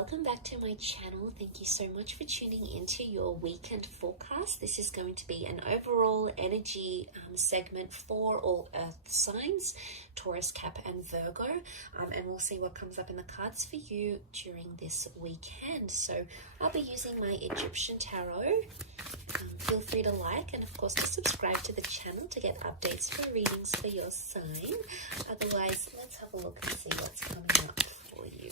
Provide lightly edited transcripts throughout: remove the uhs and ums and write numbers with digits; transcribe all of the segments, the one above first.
welcome back to my channel. Thank you so much for tuning into your weekend forecast. This is going to be an overall energy segment for all earth signs, Taurus, Cap and Virgo, and we'll see what comes up in the cards for you during this weekend. So I'll be using my Egyptian tarot. Feel free to like and of course to subscribe to the channel to get updates for readings for your sign. Otherwise, let's have a look and see what's coming up for you.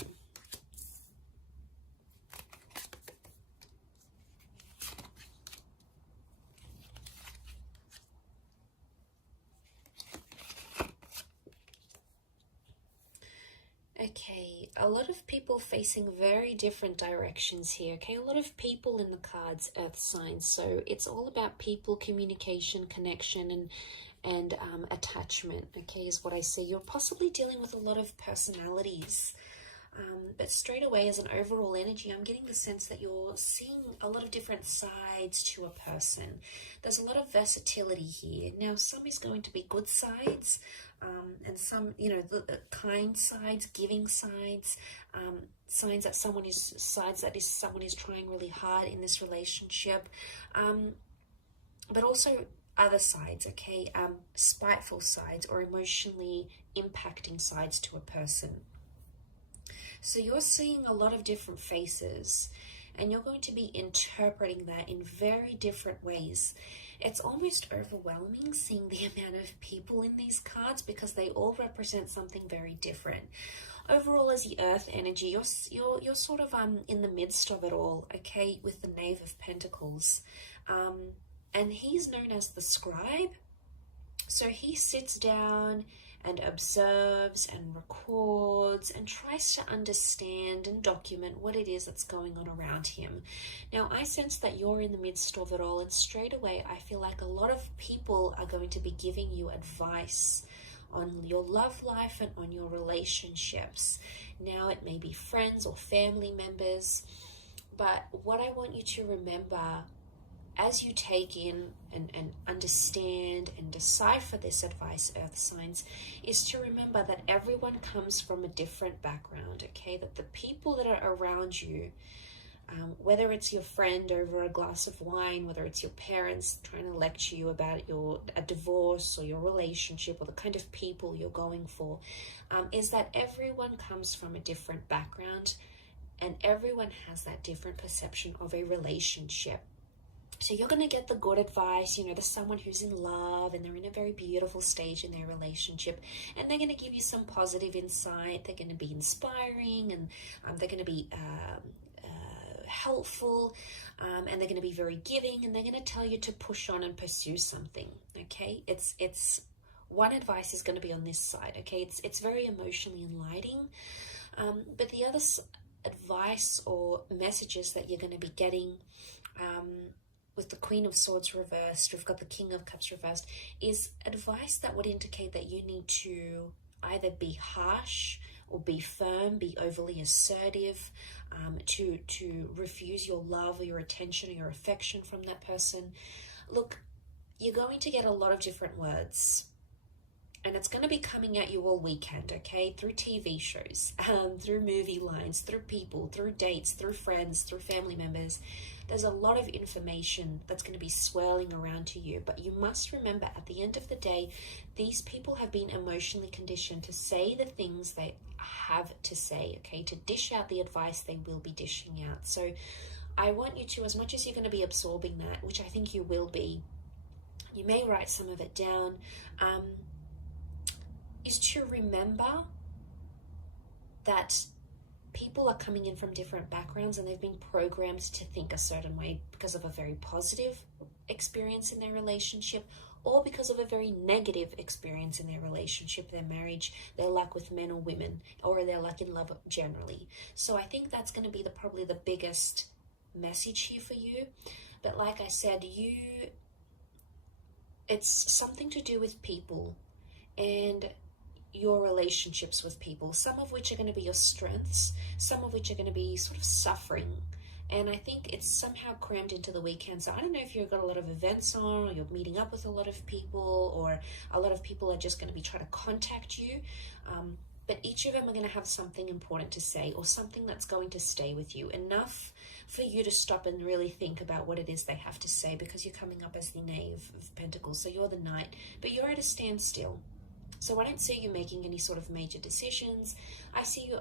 Okay, a lot of people facing very different directions here, okay? A lot of people in the cards, earth signs. So it's all about people, communication, connection, and attachment, okay, is what I see. You're possibly dealing with a lot of personalities. But straight away as an overall energy, I'm getting the sense that you're seeing a lot of different sides to a person. There's a lot of versatility here. Now, some is going to be good sides, and some, you know, the kind sides, giving sides, signs that someone is trying really hard in this relationship, but also other sides, okay, spiteful sides or emotionally impacting sides to a person. So you're seeing a lot of different faces and you're going to be interpreting that in very different ways. It's almost overwhelming seeing the amount of people in these cards because they all represent something very different. Overall, as the earth energy, you're sort of in the midst of it all, okay, with the Knave of Pentacles. And he's known as the scribe. So he sits down and observes and records and tries to understand and document what it is that's going on around him. Now, I sense that you're in the midst of it all, and straight away I feel like a lot of people are going to be giving you advice on your love life and on your relationships. Now, it may be friends or family members, but what I want you to remember as you take in and understand and decipher this advice, earth signs, is to remember that everyone comes from a different background, okay? That the people that are around you, whether it's your friend over a glass of wine, whether it's your parents trying to lecture you about a divorce or your relationship or the kind of people you're going for, is that everyone comes from a different background and everyone has that different perception of a relationship. So you're going to get the good advice, you know, there's someone who's in love and they're in a very beautiful stage in their relationship, and they're going to give you some positive insight. They're going to be inspiring, and they're going to be helpful, and they're going to be very giving, and they're going to tell you to push on and pursue something, okay? It's one advice is going to be on this side, okay? It's very emotionally enlightening, but the other advice or messages that you're going to be getting, with the Queen of Swords reversed, we've got the King of Cups reversed, is advice that would indicate that you need to either be harsh or be firm, be overly assertive, to refuse your love or your attention or your affection from that person. Look, you're going to get a lot of different words, and it's going to be coming at you all weekend, okay? Through TV shows, through movie lines, through people, through dates, through friends, through family members. There's a lot of information that's going to be swirling around to you, but you must remember at the end of the day, these people have been emotionally conditioned to say the things they have to say, okay? To dish out the advice they will be dishing out. So I want you to, as much as you're going to be absorbing that, which I think you will be, you may write some of it down, is to remember that people are coming in from different backgrounds and they've been programmed to think a certain way because of a very positive experience in their relationship or because of a very negative experience in their relationship, their marriage, their luck with men or women, or their luck in love generally. So I think that's going to be probably the biggest message here for you. But like I said, it's something to do with people and your relationships with people, some of which are going to be your strengths, some of which are going to be sort of suffering. And I think it's somehow crammed into the weekend. So I don't know if you've got a lot of events on, or you're meeting up with a lot of people, or a lot of people are just going to be trying to contact you. but each of them are going to have something important to say, or something that's going to stay with you, enough for you to stop and really think about what it is they have to say, because you're coming up as the Knave of Pentacles, so you're the Knight, but you're at a standstill. So I don't see you making any sort of major decisions. I see you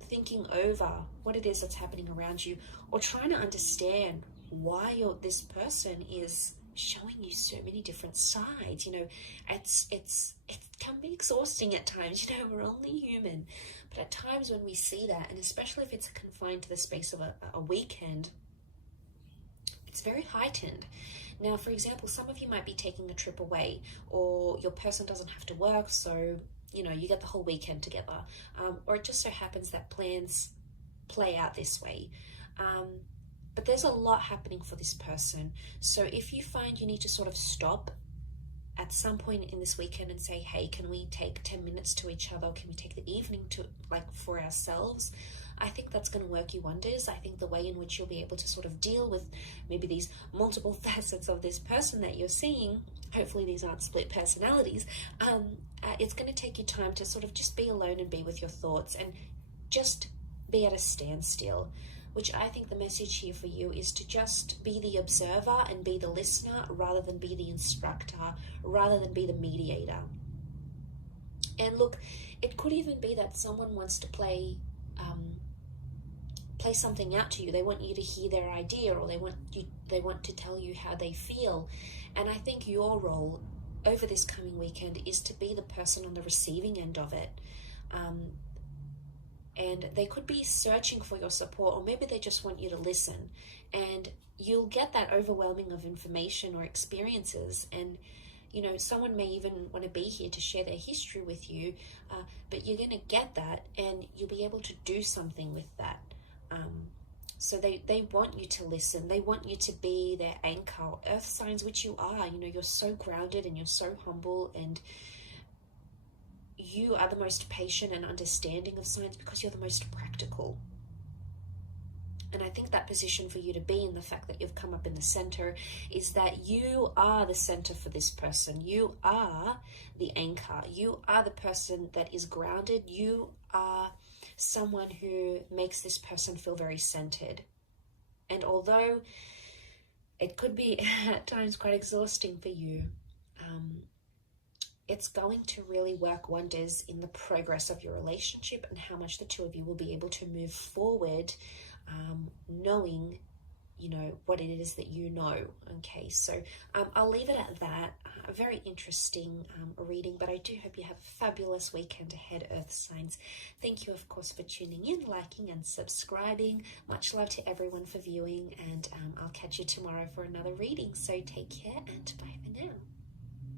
thinking over what it is that's happening around you, or trying to understand why this person is showing you so many different sides. You know, it can be exhausting at times. You know, we're only human, but at times when we see that, and especially if it's confined to the space of a weekend, it's very heightened. Now, for example, some of you might be taking a trip away, or your person doesn't have to work, so you know, you get the whole weekend together, or it just so happens that plans play out this way. But there's a lot happening for this person. So if you find you need to sort of stop at some point in this weekend and say, hey, can we take 10 minutes to each other? Can we take the evening to for ourselves? I think that's going to work you wonders. I think the way in which you'll be able to sort of deal with maybe these multiple facets of this person that you're seeing, hopefully these aren't split personalities, it's going to take you time to sort of just be alone and be with your thoughts and just be at a standstill, which I think the message here for you is to just be the observer and be the listener, rather than be the instructor, rather than be the mediator. And look, it could even be that someone wants to play something out to you. They want you to hear their idea, or they want to tell you how they feel. And I think your role over this coming weekend is to be the person on the receiving end of it. And they could be searching for your support, or maybe they just want you to listen. And you'll get that overwhelming of information or experiences, and you know, someone may even want to be here to share their history with you, but you're going to get that, and you'll be able to do something with that. So they want you to listen. They want you to be their anchor. Earth signs, which you are, you know, you're so grounded and you're so humble, and you are the most patient and understanding of signs because you're the most practical. And I think that position for you to be in, the fact that you've come up in the center, is that you are the center for this person. You are the anchor. You are the person that is grounded. You are someone who makes this person feel very centered. And although it could be at times quite exhausting for you, it's going to really work wonders in the progress of your relationship and how much the two of you will be able to move forward, knowing, you know, what it is that you know. Okay, so I'll leave it at that. A very interesting reading, but I do hope you have a fabulous weekend ahead, Earth signs. Thank you, of course, for tuning in, liking and subscribing. Much love to everyone for viewing, and I'll catch you tomorrow for another reading. So take care, and bye for now.